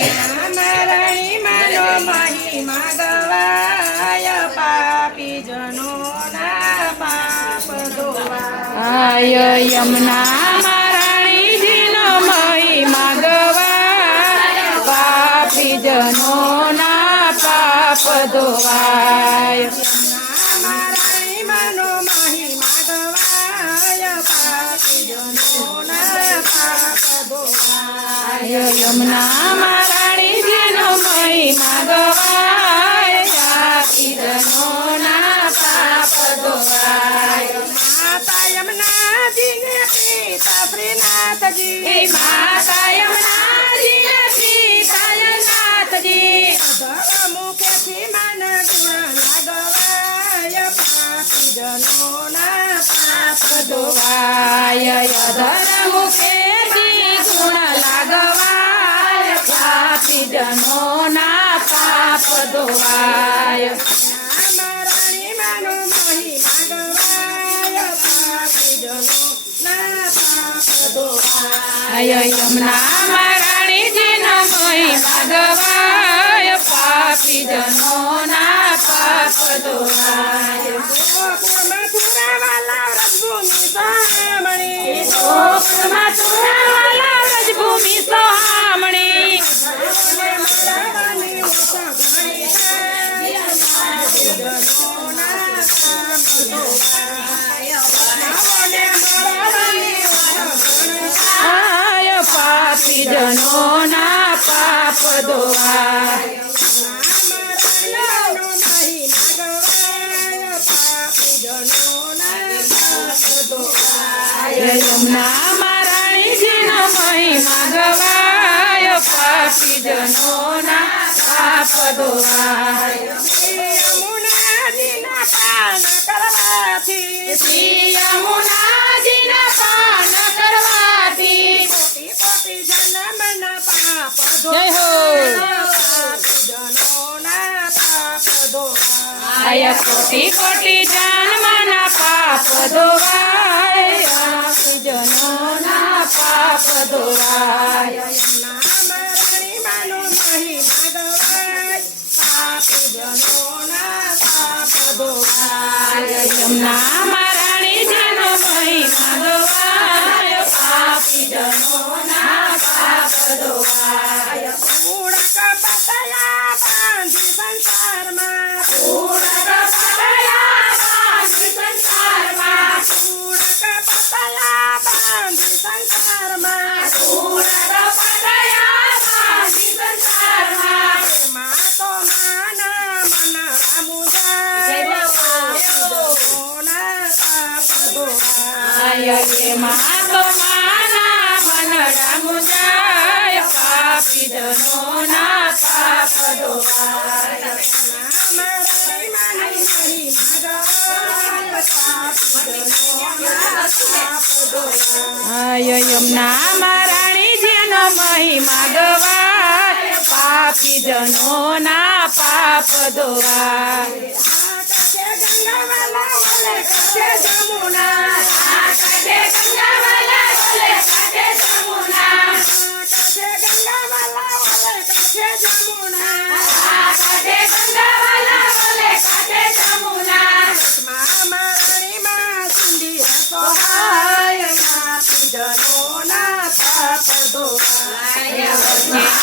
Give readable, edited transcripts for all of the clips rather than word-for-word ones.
મારણી માનો મહિમા ગવાય પાપી જનોના પાપ ધોવાય યમુના મારણીજીનો મહિમા ગવાય પાપી જનોના પાપ ધોવાય મારણી માનો મહિમા ગવાય પાપી જનોના પાપ ધોવાય યમુના મારણીજીનો મહિમા ગવાય પાપી જનોના પાપ ધોવાય માતા યમુનાજીને પિતા શ્રીનાથજી માતા યમુનાજીને પિતા નાથજી મુખેથી મન ગુણ લાગવાય પાપી જનોના પાપ ધોવાય અધર મુખેથી ગુણ લાગવાય પાપી જનોના પાપ ધોવાય મારણી માનો મહિમા ગવાય પાપી જનોના પાપ ધોવાય યમુના મારણીજીનો મહિમા ગવાય પાપી જનોના પાપ ધોવાય મથુરાવાલા વ્રજભૂમિ સામણી મથુરાવાલા વ્રજભૂમિ સોહામણી મારવાની ઓછા ઘણી પાપી જનોના પાપ ધોવાય મારવાની ઓછા ઘણી આય પાપી જનોના પાપ ધોવાય યમુના મારણીજીનો મહિમા ગવાય પાપી જનોના પાપ ધોવાય યમુનાજીના પાન કરવાથી શ્રી યમુનાજીના પાન કરવાથી કોટી કોટી જન્મના પાપ જય હો પાપી જનોના પાપ ધોવાય આય કોટી કોટી જન્મના પાપ ધોવાય પાપી જનોના પાપ ધોવાય મારણી માનો મહિમા ગવાય પાપી જનોના પાપ ધોવાય યમુના મારણીજીનો મહિમા ગવાય પાપી જનોના પાપ ધોવાય ઉડક પતયા બાંધી સંસારમાં ઉડક પતયા બાંધી સંસારમાં ઉડક પતયા બાંધી સંસારમાં ઉડક પતયા બાંધી સંસારમાં માં તો માના મન રામુ જાય જનોના પાપ ધોવાય એમાં તો માના મનડા મુંજાય પાપી જનોના પાપ ધોવાય મારણી માની મહિમા ગવાય પાપી જનોના પાપ ધોવાય યમુના મારણીજીનો મહિમા ગવાય પાપી જનોના પાપ ધોવાય કાંઠે ગંગાવાલા ઓલે કાંઠે જમુના કાંઠે ગંગાવાલા ઓલે કાંઠે જમુના કાંઠે ગંગાવાલા ઓલે કાંઠે જમુના કાંઠે ગંગાવાલા ઓલે કાંઠે જમુના મારણી માં સિંધી સહાય પાપી જનોના પાપ ધોવાય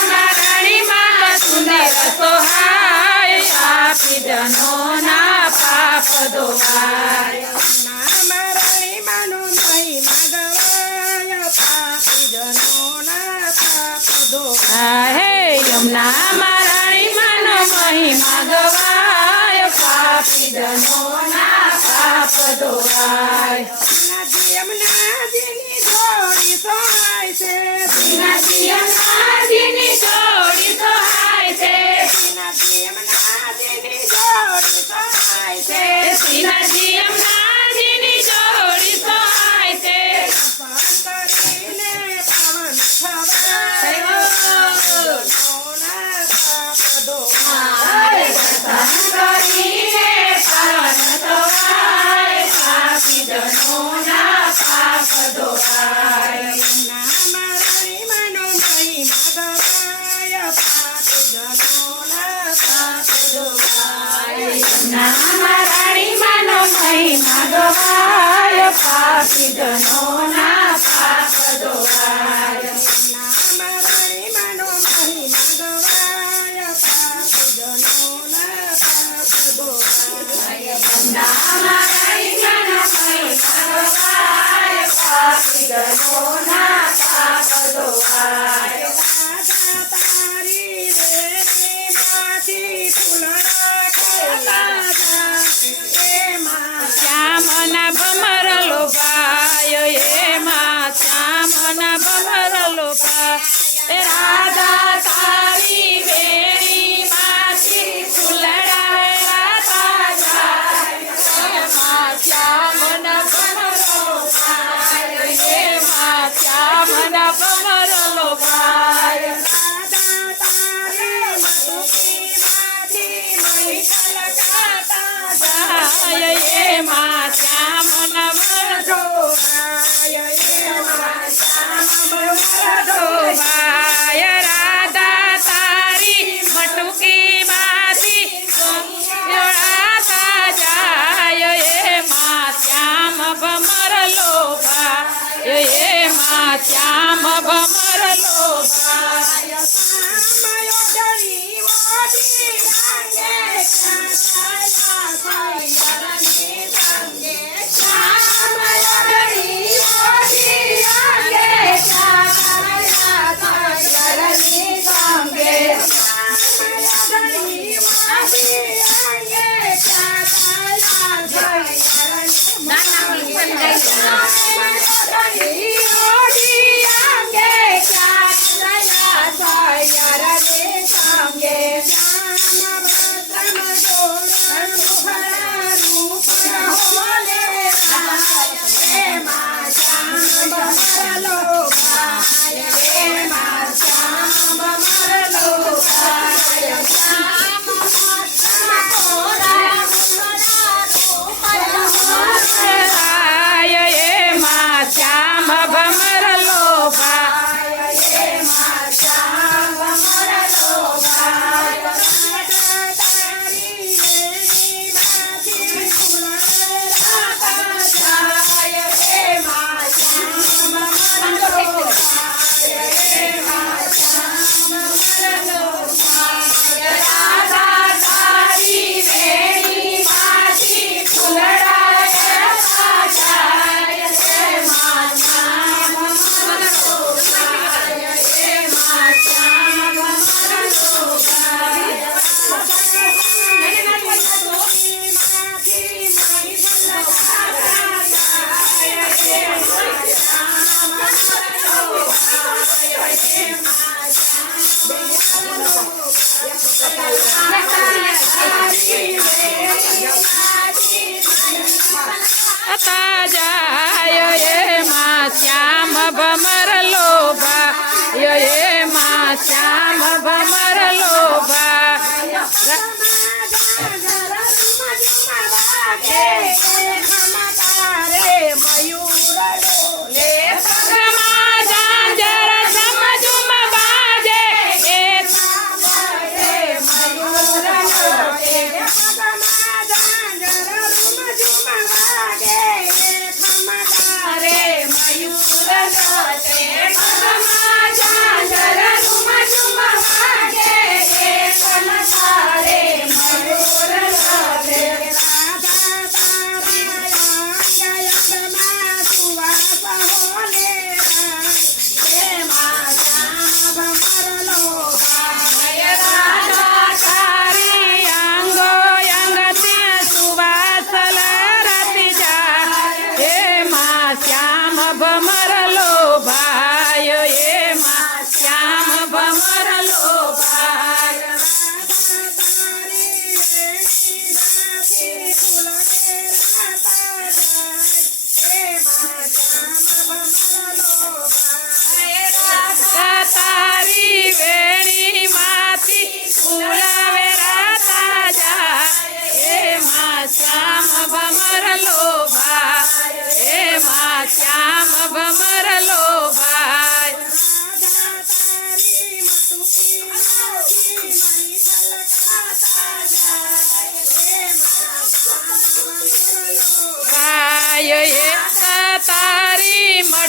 મારણીમાં સુંદર સોહાય પાપી જનોના પાપ ધોવાય મારણી માનો મહિમા ગવાય પાપી જનોના પાપ ધોવાય હે યમુના મારણીમાંનો મહિમા ગવાય પાપી જનોના પાપ ધોવાય યમુનાજીની જોડી સહાય છે યમુનાજીની જોડી સહાય છે યમુનાજીની જોડી સહાય છે શ્રીનાથજી યમુનાજીની જોડી સહાય છે કરીને પાવન થવાય જનોના પાપ ધોવાય કરીને પાવન થવાય પાપી જનોના પાપ પાપીજનોના પાપ ધોવાય. નામ રણિમાનો મહિમા ગવાય પાપીજનોના પાપ ધોવાય. નામ રણિમાનો મહિમા ગવાય, પાપીજનોના પાપ ધોવાય. રાધા તારી વેણીમાંથી ફૂલડા ખેલા જાય એમાં શ્યામના ભમર લોભાય, એમાં શ્યામના ભમર લોભાય. રાધા તારી વેણીમાંથી ફૂલડા જાય, એમાં શ્યામના ભમર લોભાય, એમાં શ્યામના ભમર લોભાય. રાધા તારી મટુકીમાંથી મહી કલકાતા જાય એમાં શ્યામના ભમર ધોવાય એમાં શ્યામ ભમર ધોવાય. રાધા તારી મટુકીમાંથી જોડાતા જાય, એમાં શ્યામ ભમર લોભાય, એમાં શ્યામ ભમર લોભાય. શ્યામયો ડરી મોટી લાગે કાંઠાયા સૈયરની સંગે શ્યામયો ડરી મોટી લાગે કાંઠાયા સૈયરની સંગે શ્યામયો ડરી મોટી લાગે કાંઠાયા સૈયરની એમાં શ્યામ ભમર લોભાય, જાય એમાં શ્યામ ભમર લોભાય, એમાં શ્યામ ભમર લોભાય. પગમાં ઝાંઝર ઝમઝમ બાજે, રે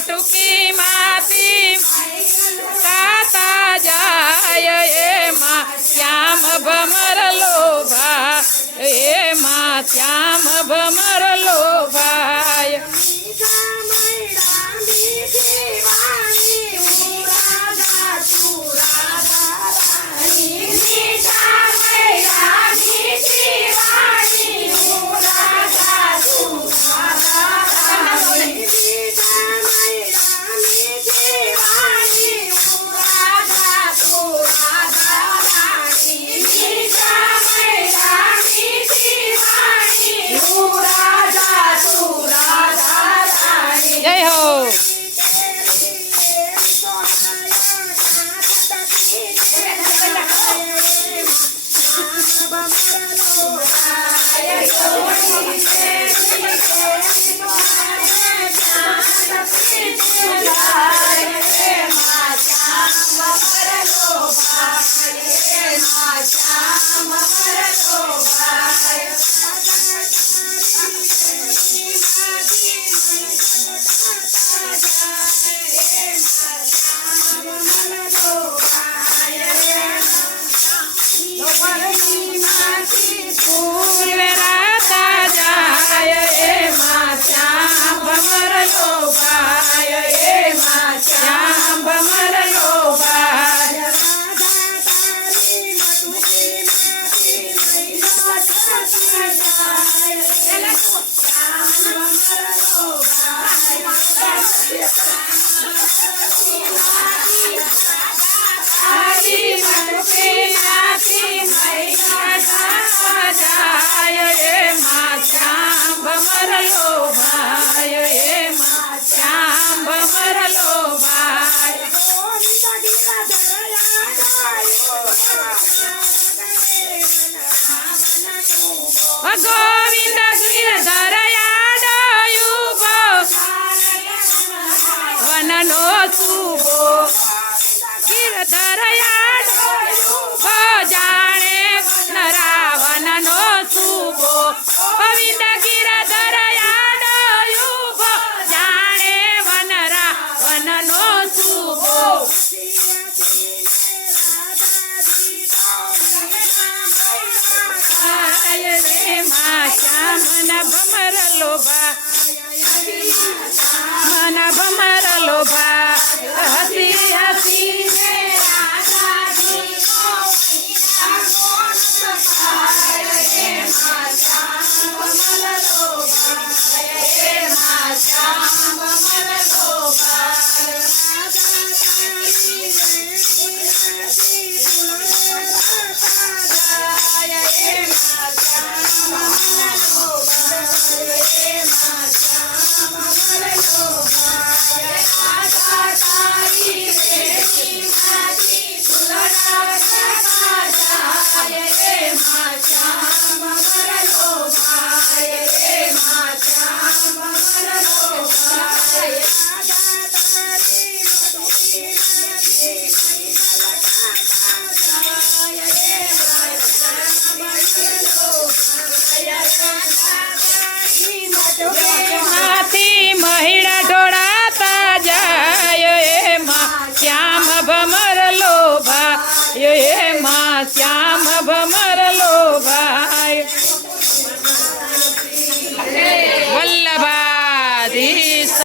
મટુકી માંથી કાતા જાય એમાં શ્યામ ભમર લોભા એમાં શ્યામ ભમર લોભાય જય હો પૂર્વે રાતા જાય એમાં શ્યામ ભમર લોભાય એમાં શ્યામ ભમર લોભાય જાય એમાં શ્યામ ભમર લોભાય એમાં શ્યામ ભમર લોભાય ગોવિંદ ગિરધર યાડયુભો વનનો શુભો ગિરધર યાડયુભો જાણે રાવણનો શુભો ગોવિંદ ગિરધર યાડયુભો જાણે વન રાવણનો શુભો શ્યામ ભમર લોભા મન ભમર લોભા હસી હસી માંથી મહિડા ઢોળાતા જાય એમાં શ્યામ ભમર લોભા એમાં શ્યામ ભમર